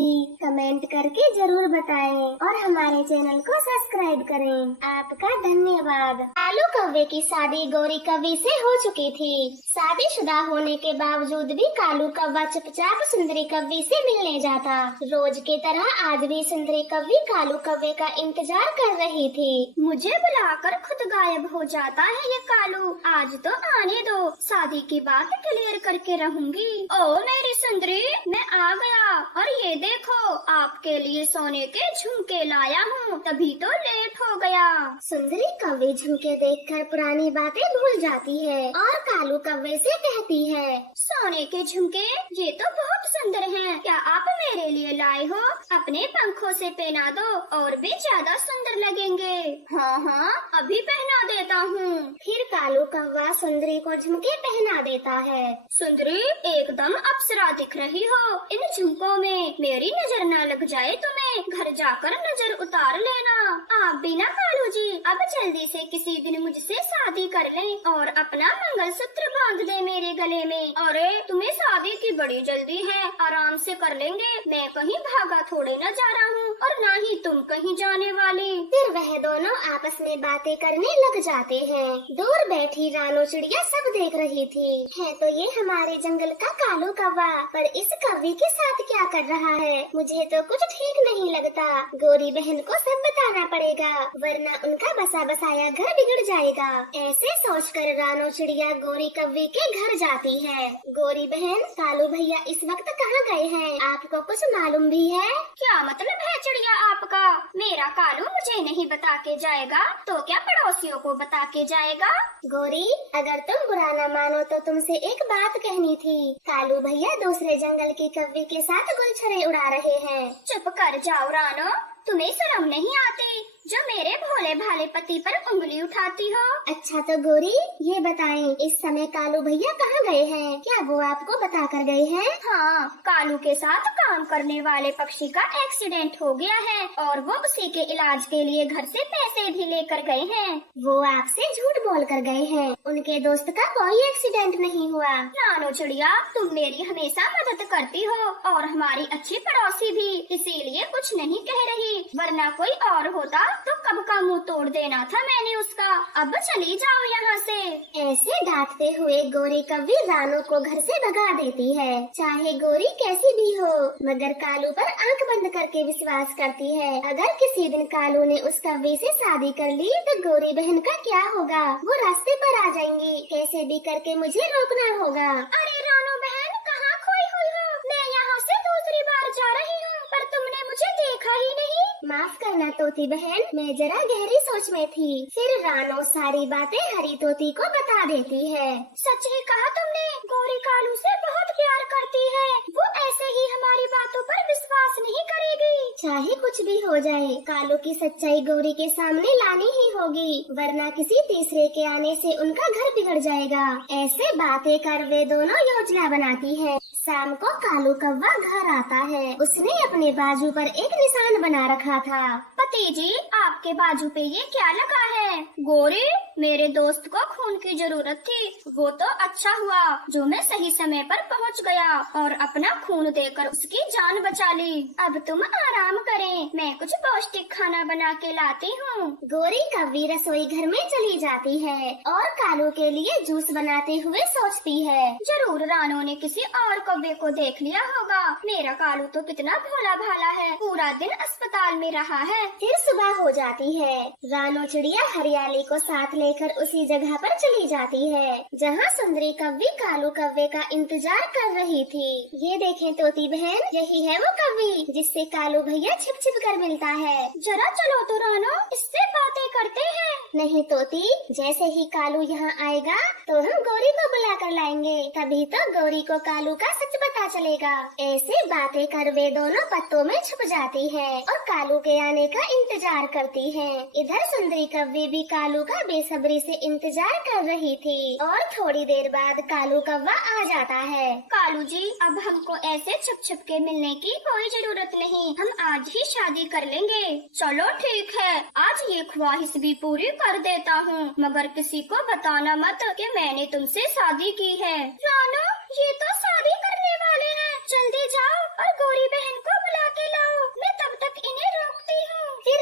Comment करके जरूर बताएं और हमारे चैनल को सब्सक्राइब करें। आपका धन्यवाद। कालू कौवे की शादी गौरी कौवी से हो चुकी थी। शादीशुदा होने के बावजूद भी कालू कौवा चुपचाप सुंदरी कौवी से मिलने जाता। रोज की तरह आज भी सुंदरी कौवी कालू कौवे का इंतजार कर रही थी। मुझे बुलाकर खुद गायब हो जाता है ये कालू। आज तो आने दो, शादी की बात क्लियर करके रहूंगी। ओ मेरी सुंदरी, मैं आ गया और ये देखो आपके लिए सोने के झुमके लाया हूँ। तभी तो लेट हो गया। सुंदरी कौवे झुमके देखकर पुरानी बातें भूल जाती है और कालू कौवे से कहती है, सोने के झुमके ये तो बहुत सुंदर हैं। क्या आप मेरे लिए लाए हो? अपने पंखों से पहना दो और भी ज्यादा सुंदर लगेंगे। हाँ हाँ, अभी पहना देता हूँ। फिर कालू कौवा सुंदरी को झुमके पहना देता है। सुंदरी एकदम अप्सरा दिख रही हो इन झुमकों में। मेरी नजर न लग जाए तुम्हें। घर जाकर नजर उतार लेना। आप भी ना कालू जी, अब जल्दी से किसी दिन मुझसे शादी कर लें और अपना मंगलसूत्र बांध दे मेरे गले में। अरे तुम्हें शादी की बड़ी जल्दी है, आराम से कर लेंगे। मैं कहीं भागा थोड़े न जा रहा हूँ और न ही तुम कहीं जाने वाली। फिर वह दोनों आपस में बातें करने लग जाते हैं। दूर बैठी रानो चिड़िया सब देख रही थी। है तो ये हमारे जंगल का कालू कौवा, पर इस कौवे के साथ क्या कर रहा है? मुझे तो कुछ ठीक नहीं लगता। गौरी बहन को सब बताना पड़ेगा, वरना उनका बसा बसाया घर बिगड़ जाएगा। ऐसे सोचकर रानो चिड़िया गौरी कौवे के घर जाती है। गौरी बहन, कालू भैया इस वक्त कहाँ गए हैं? आपको कुछ मालूम भी है? क्या मतलब है चिड़िया आपका? मेरा कालू मुझे नहीं बता के जाएगा तो क्या पड़ोसियों को बता के जाएगा? गौरी, अगर तुम बुरा न मानो तो तुमसे एक बात कहनी थी। कालू भैया दूसरे जंगल की कौवे के साथ गुलछड़े उड़ा रहे हैं। चुप कर जाओ रानो, तुम्हें शर्म नहीं आती जो मेरे भोले भाले पति पर उंगली उठाती हो? अच्छा तो गौरी ये बताएं, इस समय कालू भैया कहाँ गए हैं? क्या वो आपको बता कर गए हैं? हाँ, कालू के साथ काम करने वाले पक्षी का एक्सीडेंट हो गया है और वो उसी के इलाज के लिए घर से पैसे भी लेकर गए हैं। वो आपसे झूठ बोल कर गए हैं। उनके दोस्त का कोई एक्सीडेंट नहीं हुआ। रानो चिड़िया, तुम मेरी हमेशा मदद करती हो और हमारी अच्छी पड़ोसी भी, इसीलिए कुछ नहीं कह रही। वरना कोई और होता तो कब का मुंह तोड़ देना था मैंने उसका। अब चली जाओ यहाँ से। ऐसे डांटते हुए गौरी कौवी रानो को घर से भगा देती है। चाहे गौरी कैसी भी हो, मगर कालू पर आंख बंद करके विश्वास करती है। अगर किसी दिन कालू ने उस कौवे से शादी कर ली तो गौरी बहन का क्या होगा? वो रास्ते पर आ जाएंगी। कैसे भी करके मुझे रोकना होगा। अरे रानो बहन, कहाँ खोई हुई हो? मैं यहाँ से दूसरी बार जा रही हूँ, पर तुमने मुझे देखा ही नहीं। माफ करना तोती बहन, मैं जरा गहरी सोच में थी। फिर रानो सारी बातें हरी तोती को बता देती है। सच ही कहा तुमने, गौरी कालू से बहुत प्यार करती है। वो ऐसे ही हमारी बातों पर विश्वास नहीं करेगी। चाहे कुछ भी हो जाए, कालू की सच्चाई गौरी के सामने लानी ही होगी, वरना किसी तीसरे के आने से उनका घर बिगड़ जाएगा। ऐसे बातें कर वे दोनों योजना बनाती है। शाम को कालू कौवा घर आता है। उसने अपने बाजू पर एक निशान बना रखा था। पति जी, आपके बाजू पे ये क्या लगा है? गौरी, मेरे दोस्त को खून की जरूरत थी। वो तो अच्छा हुआ जो मैं सही समय पर पहुंच गया और अपना खून देकर उसकी जान बचा ली। अब तुम आराम करें, मैं कुछ पौष्टिक खाना बना के लाती हूँ। गौरी कौवी रसोई घर में चली जाती है और कालू के लिए जूस बनाते हुए सोचती है, जरूर रानो ने किसी और कौवे को देख लिया होगा। मेरा कालू तो कितना भोला भाला है, पूरा दिन अस्पताल में रहा है। फिर सुबह हो जाती है। रानो चिड़िया हरियाली को साथ लेकर उसी जगह पर चली जाती है जहाँ सुंदरी कौवी कालू कौवे का इंतजार कर रही थी। ये देखें तोती बहन, यही है वो कौवी जिससे कालू भैया छिप छिप कर मिलता है। जरा चलो तो रानो, इससे बातें करते हैं। नहीं तोती, जैसे ही कालू यहाँ आएगा तो हम गौरी को बुला कर लाएंगे, तभी तो गौरी को कालू का सच पता चलेगा। ऐसे बातें कर वे दोनों पत्तों में छुप जाती है और कालू के आने का इंतजार करती है। इधर सुंदरी कौवी भी कालू का बेसब्री से इंतजार कर रही थी और थोड़ी देर बाद कालू कौवा आ जाता है। कालू जी, अब हमको ऐसे छुप छुप के मिलने की कोई जरूरत नहीं, हम आज ही शादी कर लेंगे। चलो ठीक है, आज ये ख्वाहिश भी पूरी कर देता हूँ, मगर किसी को बताना मत कि मैंने तुमसे शादी की है। रानो, ये तो शादी करने वाले हैं, जल्दी जाओ और गौरी बहन को बुला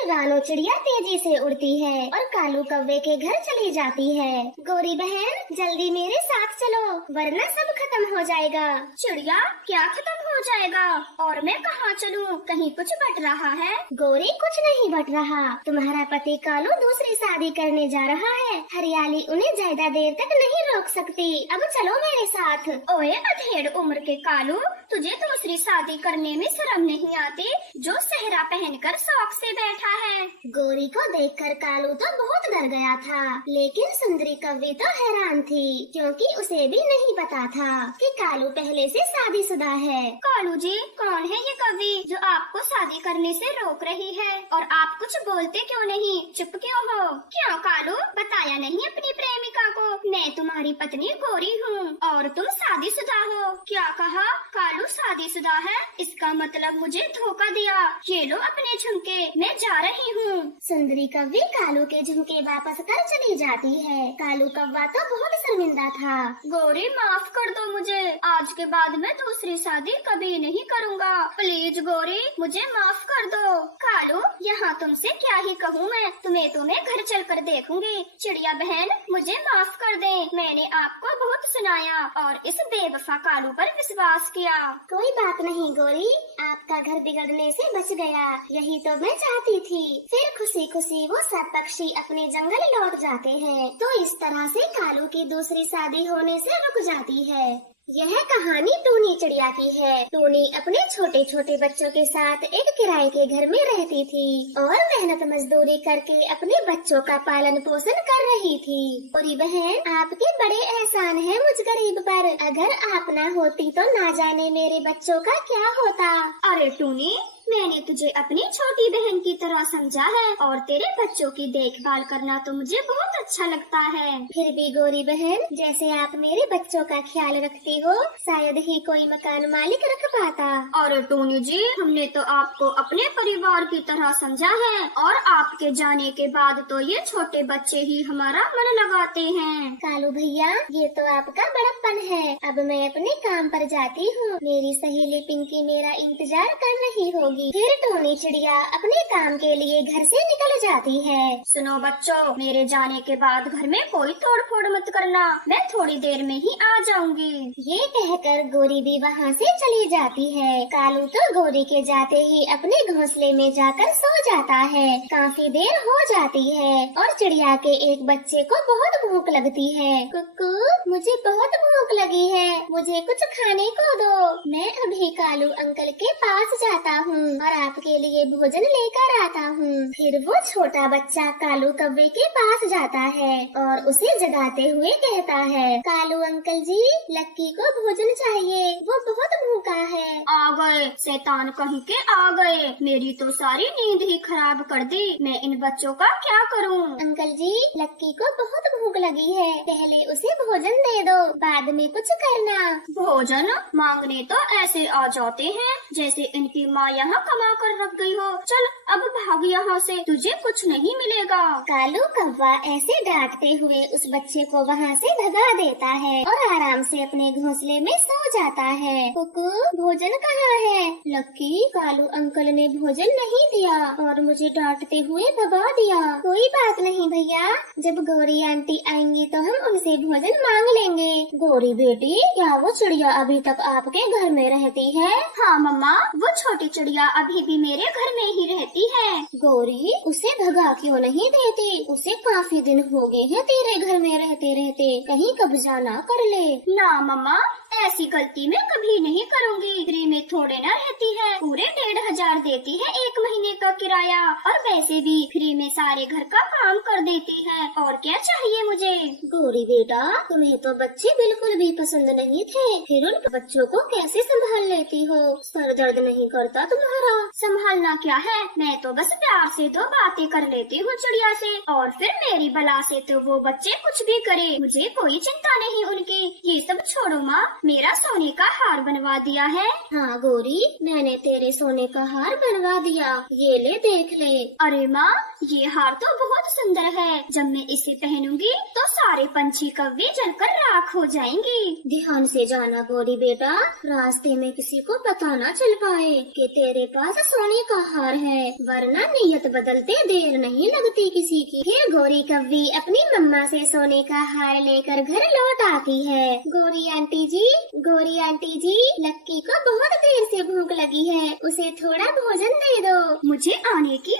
रानो चिड़िया तेजी से उड़ती है और कालू कौवे के घर चली जाती है। गौरी बहन जल्दी मेरे साथ चलो वरना सब खत्म हो जाएगा। चिड़िया क्या खत्म हो जाएगा और मैं कहाँ चलूँ? कहीं कुछ बट रहा है? गौरी कुछ नहीं बट रहा, तुम्हारा पति कालू दूसरी शादी करने जा रहा है। हरियाली उन्हें ज्यादा देर तक नहीं रोक सकती, अब चलो मेरे साथ। ओए अधेड़ उम्र के कालू, तुझे दूसरी शादी करने में शर्म नहीं आती जो सेहरा पहनकर शौक से बैठा है? गौरी को देखकर कालू तो बहुत डर गया था, लेकिन सुंदरी कौवी तो हैरान थी क्योंकि उसे भी नहीं पता था कि कालू पहले से शादीशुदा है। कालू जी, कौन है ये कौवी जो आपको शादी करने से रोक रही है? और आप कुछ बोलते क्यों नहीं, चुप क्यों हो? क्यों कालू, बताया नहीं अपनी प्रेमिका को? मैं तुम्हारी पत्नी गौरी हूँ और तुम शादीशुदा हो। क्या कहा? कालू शादीशुदा है, इसका मतलब मुझे धोखा दिया। ये लो अपने झुमके, मैं जा रही हूँ। सुंदरी कौवी कालू के झुमके वापस कर चली जाती है। कालू कौवा तो बहुत शर्मिंदा था। गौरी माफ कर दो मुझे, आज के बाद मैं दूसरी शादी कभी नहीं करूँगा। प्लीज गौरी, मुझे माफ कर दो। कालू, यहाँ तुमसे क्या ही कहूँ मैं, तुम्हें घर चल कर देखूंगी। चिड़िया बहन मुझे माफ कर दे, मैंने आपको बहुत सुनाया और इस बेवफा कालू पर विश्वास किया। कोई बात नहीं गौरी, आपका घर बिगड़ने से बच गया, यही तो मैं चाहती थी। फिर खुशी खुशी वो सब पक्षी अपने जंगल लौट जाते हैं। तो इस तरह से कालू की दूसरी शादी होने से रुक जाती है। यह कहानी टूनी चिड़िया की है। टूनी अपने छोटे छोटे बच्चों के साथ एक किराए के घर में रहती थी और मेहनत मजदूरी करके अपने बच्चों का पालन पोषण कर रही थी। गौरी बहन, आपके बड़े एहसान है मुझ गरीब पर, अगर आप न होती तो ना जाने मेरे बच्चों का क्या होता। अरे टूनी, मैंने तुझे अपनी छोटी बहन की तरह समझा है और तेरे बच्चों की देखभाल करना तो मुझे बहुत अच्छा लगता है। फिर भी गौरी बहन, जैसे आप मेरे बच्चों का ख्याल रखती हो, शायद ही कोई मकान मालिक रख पाता। और टूनी जी, हमने तो आपको अपने परिवार की तरह समझा है और आपके जाने के बाद तो ये छोटे बच्चे ही हमारा मन लगाते हैं। कालू भैया, ये तो आपका बड़प्पन है। अब मैं अपने काम पर जाती हूँ, मेरी सहेली पिंकी मेरा इंतजार कर रही होगी। फिर टोनी चिड़िया अपने काम के लिए घर से निकल जाती है। सुनो बच्चों, मेरे जाने के बाद घर में कोई तोड़ फोड़ मत करना, मैं थोड़ी देर में ही आ जाऊंगी। ये कहकर गौरी भी वहाँ से चली जाती है। कालू तो गौरी के जाते ही अपने घोंसले में जाकर सो जाता है। काफी देर हो जाती है और चिड़िया के एक बच्चे को बहुत भूख लगती है। कुकू, मुझे बहुत भूख लगी है, मुझे कुछ खाने को दो। मैं अभी कालू अंकल के पास जाता हूँ और आपके लिए भोजन लेकर आता हूँ। फिर वो छोटा बच्चा कालू कौवे के पास जाता है और उसे जगाते हुए कहता है, कालू अंकल जी, लक्की को भोजन चाहिए, वो बहुत भूखा है। आ गए, शैतान कहीं के आ गए, मेरी तो सारी नींद ही खराब कर दी। मैं इन बच्चों का क्या करूँ? अंकल जी, लक्की को बहुत भूख लगी है, पहले उसे भोजन दे दो, बाद में कुछ करना। भोजन मांगने तो ऐसे आ जाते हैं जैसे इनकी माँ यहाँ कमा कर रख गई हो। चल अब भाग यहाँ से, तुझे कुछ नहीं मिलेगा। कालू कौवा ऐसे डांटते हुए उस बच्चे को वहाँ से भगा देता है और आराम से अपने घोंसले में सो जाता है। कुकू, भोजन कहाँ है? लक्की, कालू अंकल ने भोजन नहीं दिया और मुझे डांटते हुए भगा दिया। कोई बात नहीं भैया, जब गौरी आंटी आएंगी तो हम उनसे भोजन मांग लेंगे। गौरी बेटी, क्या वो चिड़िया अभी तक आपके घर में रहती है? हाँ मम्मा, वो छोटी चिड़िया अभी भी मेरे घर में ही रहती है। गौरी, उसे भगा क्यों नहीं देती? उसे काफी दिन हो गए हैं तेरे घर में रहते रहते, कहीं कब्जा ना कर ले। ना मम्मा, ऐसी गलती मैं कभी नहीं करूँगी। फ्री में थोड़े न रहती है, पूरे 1500 देती है 1 महीने का किराया और वैसे भी फ्री में सारे घर का काम कर देती है। और क्या चाहिए मुझे? गौरी बेटा, तुम्हें तो बच्चे बिल्कुल भी पसंद नहीं थे, फिर उन बच्चों को कैसे संभाल लेती हो? सर दर्द नहीं करता तुम्हारा? संभालना क्या है, मैं तो बस प्यार से 2 बातें कर लेती हूँ चिड़िया से और फिर मेरी बला से तो वो बच्चे कुछ भी करे, मुझे कोई चिंता नहीं उनकी। ये सब छोड़ो माँ, मेरा सोने का हार बनवा दिया है। हाँ गौरी, मैंने तेरे सोने का हार बनवा दिया, ये ले देख ले। अरे माँ, ये हार तो बहुत सुंदर है। जब मैं इसे पहनूंगी तो सारे पंछी कौवे जलकर राख हो जाएंगी। ध्यान से जाना गौरी बेटा, रास्ते में किसी को पता न चल पाए कि तेरे पास सोने का हार है, वरना नियत बदलते देर नहीं लगती किसी की। फिर गौरी कव्वी अपनी मम्मा से सोने का हार लेकर घर लौट आती है। गौरी आंटी जी, लक्की को बहुत देर से भूख लगी है, उसे थोड़ा भोजन दे दो। मुझे आने की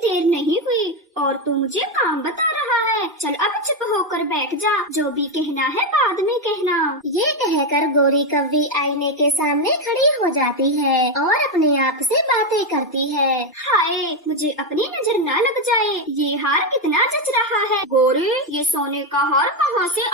देर नहीं हुई और तू मुझे काम बता रहा है। चल अब चुप होकर बैठ जा, जो भी कहना है बाद में कहना। ये कहकर गौरी कव्वी आईने के सामने खड़ी हो जाती है और अपने आप से बातें करती है। हाय, मुझे अपनी नजर ना लग जाए, ये हार कितना जच रहा है। गौरी, ये सोने का हार कहाँ से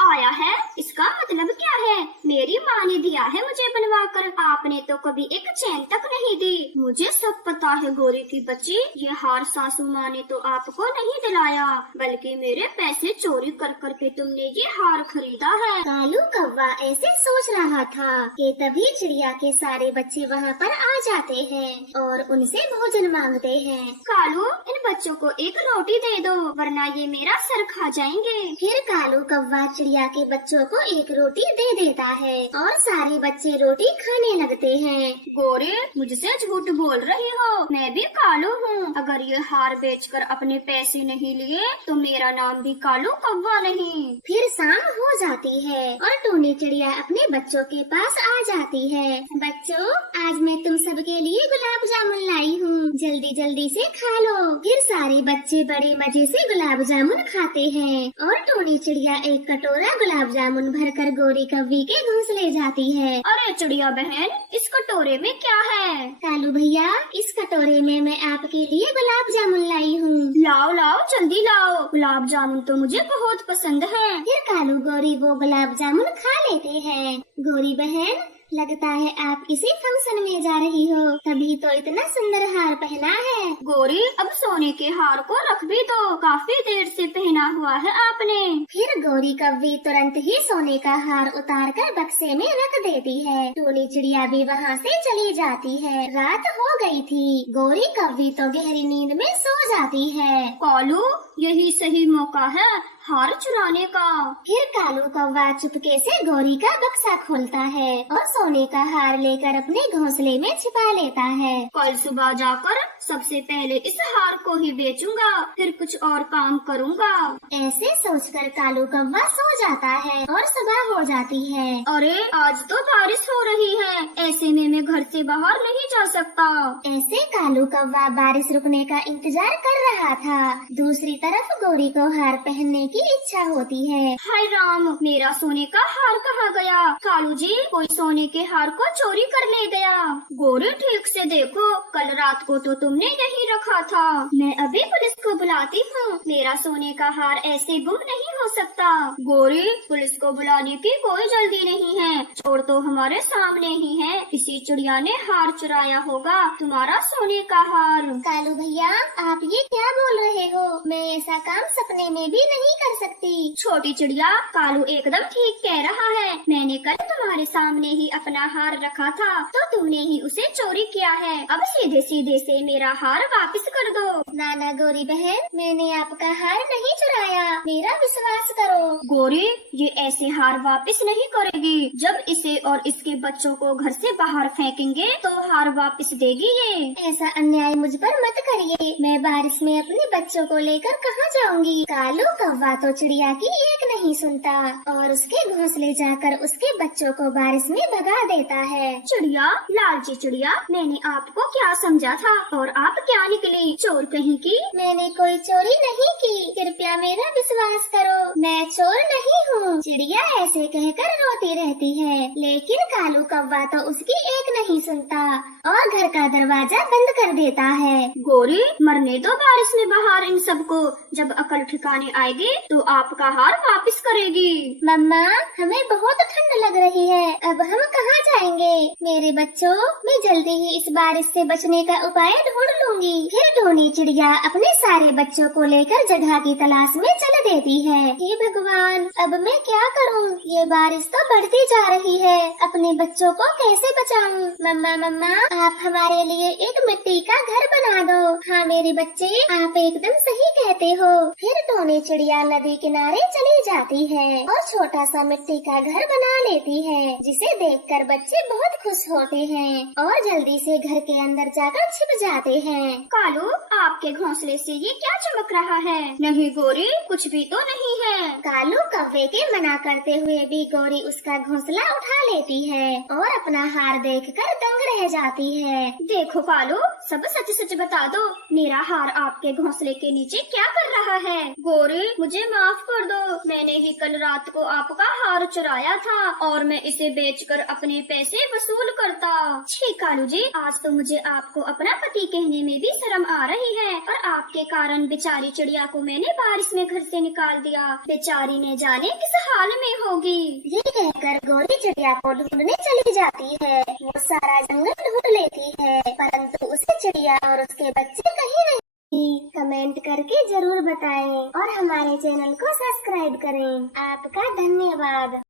आया है? इसका मतलब क्या है? मेरी माँ ने दिया है मुझे बनवा कर, आपने तो कभी एक चैन तक नहीं दी। मुझे सब पता है गौरी की बच्ची, ये हार सासू माँ ने तो आपको नहीं दिलाया, बल्कि मेरे पैसे चोरी कर करके तुमने ये हार खरीदा है। कालू कौवा ऐसे सोच रहा था कि तभी चिड़िया के सारे बच्चे वहाँ पर आ जाते हैं और उनसे भोजन मांगते हैं। कालू, इन बच्चों को एक रोटी दे दो, वरना ये मेरा सर खा जाएंगे। फिर कालू कौवा चिड़िया के बच्चों को एक रोटी दे देता है और सारे बच्चे रोटी खाने लगते हैं। गौरी, मुझसे झूठ बोल रही हो, मैं भी कालू हूँ। अगर ये हार बेचकर अपने पैसे नहीं लिए तो मेरा नाम भी कालू कौवा नहीं। फिर शाम हो जाती है और टूनी चिड़िया अपने बच्चों के पास आ जाती है। बच्चों, आज मैं तुम सबके लिए गुलाब जामुन लाई हूँ, जल्दी जल्दी से खा लो। फिर सारे बच्चे बड़े मजे से गुलाब जामुन खाते हैं और टूनी चिड़िया एक कटोरा गुलाब जामुन भरकर गौरी कव्वी के घोंसले जाती है। अरे चिड़िया बहन, इस कटोरे में क्या है? कालू भैया, इस कटोरे में मैं आपके लिए गुलाब जामुन लाई हूँ। लाओ लाओ, जल्दी लाओ, गुलाब जामुन तो मुझे बहुत पसंद है। फिर कालू गौरी वो गुलाब जामुन खा लेते हैं। गौरी बहन, लगता है आप किसी फंक्शन में जा रही हो, तभी तो इतना सुंदर हार पहना है। गौरी, अब सोने के हार को रख भी दो, काफी देर से पहना हुआ है आपने। फिर गौरी कव्वी तुरंत ही सोने का हार उतार कर बक्से में रख देती है। टूनी चिड़िया भी वहाँ से चली जाती है। रात हो गई थी। गौरी कव्वी तो गहरी नींद में सो जाती है। कालू, यही सही मौका है हार चुराने का। फिर कालू कौवा चुपके से गौरी का बक्सा खोलता है और सोने का हार लेकर अपने घोंसले में छिपा लेता है। कल सुबह जाकर सबसे पहले इस हार को ही बेचूंगा, फिर कुछ और काम करूंगा। ऐसे सोचकर कालू कौवा सो जाता है और सुबह हो जाती है। अरे, आज तो बारिश हो रही है, ऐसे में मैं घर से बाहर नहीं जा सकता। ऐसे कालू कौवा बारिश रुकने का इंतजार कर रहा था। दूसरी तरफ गौरी को हार पहनने की इच्छा होती है। हाय राम, मेरा सोने का हार कहाँ गया? कालू जी, कोई सोने के हार को चोरी कर ले गया। गौरी, ठीक से देखो, कल रात को तो तुमने यहीं रखा था। मैं अभी पुलिस को बुलाती हूँ, मेरा सोने का हार ऐसे गुम नहीं हो सकता। गौरी, पुलिस को बुलाने की कोई जल्दी नहीं है, चोर तो हमारे सामने ही है। किसी चिड़िया ने हार चुराया होगा, तुम्हारा सोने का हार। कालू भैया, आप ये क्या बोल रहे हो? मैं ऐसा काम सपने में भी नहीं कर सकती। छोटी चिड़िया, कालू एकदम ठीक कह रहा है। मैंने कल तुम्हारे सामने ही अपना हार रखा था, तो तुमने ही उसे चोरी किया है। अब सीधे सीधे से मेरा हार वापस कर दो। नाना गौरी बहन, मैंने आपका हार नहीं चुराया, मेरा विश्वास करो। गौरी, ये ऐसे हार वापस नहीं करेगी। जब इसे और इसके बच्चों को घर से बाहर फेंकेंगे तो हार वापस देगी ये। ऐसा अन्याय मुझ पर मत करिए, मैं बारिश में अपने बच्चों को लेकर कहाँ जाऊंगी। कालू कौवा तो चिड़िया की एक नहीं सुनता और उसके घोंसले जाकर उसके बच्चों को बारिश में भगा देता है। चिड़िया, लालची चिड़िया, मैंने आपको क्या समझा था और आप क्या निकली, चोर कहीं की? मैंने कोई चोरी नहीं की, कृपया मेरा विश्वास करो, मैं चोर नहीं हूँ। चिड़िया ऐसे कहकर रोती रहती है, लेकिन कालू कौवा तो उसकी एक नहीं सुनता और घर का दरवाजा बंद कर देता है। गौरी, मरने दो बारिश में बाहर इन सबको। जब अकल ठिकाने आएगी तो आपका हार वापस करेगी। मम्मा, हमें बहुत ठंड लग रही है, अब हम कहाँ जाएंगे? मेरे बच्चों, मैं जल्दी ही इस बारिश से बचने का उपाय ढूंढ लूंगी। फिर टोनी चिड़िया अपने सारे बच्चों को लेकर जगह की तलाश में चल देती है। हे भगवान, अब मैं क्या करूं? ये बारिश तो बढ़ती जा रही है, अपने बच्चों को कैसे बचाऊं? मम्मा मम्मा, आप हमारे लिए एक मिट्टी का घर बना दो। हाँ मेरे बच्चे, आप एकदम सही कहते हो। फिर टोनी चिड़िया नदी किनारे चली जाती है और छोटा सा मिट्टी का घर बना लेती है, जिसे देखकर बच्चे बहुत खुश होते हैं और जल्दी से घर के अंदर जाकर छिप जाते हैं। कालू, आपके घोंसले से ये क्या चमक रहा है? नहीं गौरी, कुछ भी तो नहीं है। कालू कौवे के मना करते हुए भी गौरी उसका घोंसला उठा लेती है और अपना हार देखकर दंग रह जाती है। देखो कालू, सब सच सच बता दो, मेरा हार आपके घोंसले के नीचे क्या कर रहा है? गौरी, मुझे माफ कर दो, मैंने ही कल रात को आपका हार चुराया था और मैं इसे बेचकर अपने पैसे वसूल करता। छी कालू जी, आज तो मुझे आपको अपना पति कहने में भी शर्म आ रही है और आपके कारण बेचारी चिड़िया को मैंने बारिश में घर से निकाल दिया। बेचारी ने जाने किस हाल में होगी। ये कहकर गौरी चिड़िया को ढूंढने चली जाती है। वो सारा जंगल ढूंढ लेती है, परंतु उसे चिड़िया और उसके बच्चे कहीं नहीं। कमेंट करके जरूर बताएं और हमारे चैनल को सब्सक्राइब करें। आपका धन्यवाद।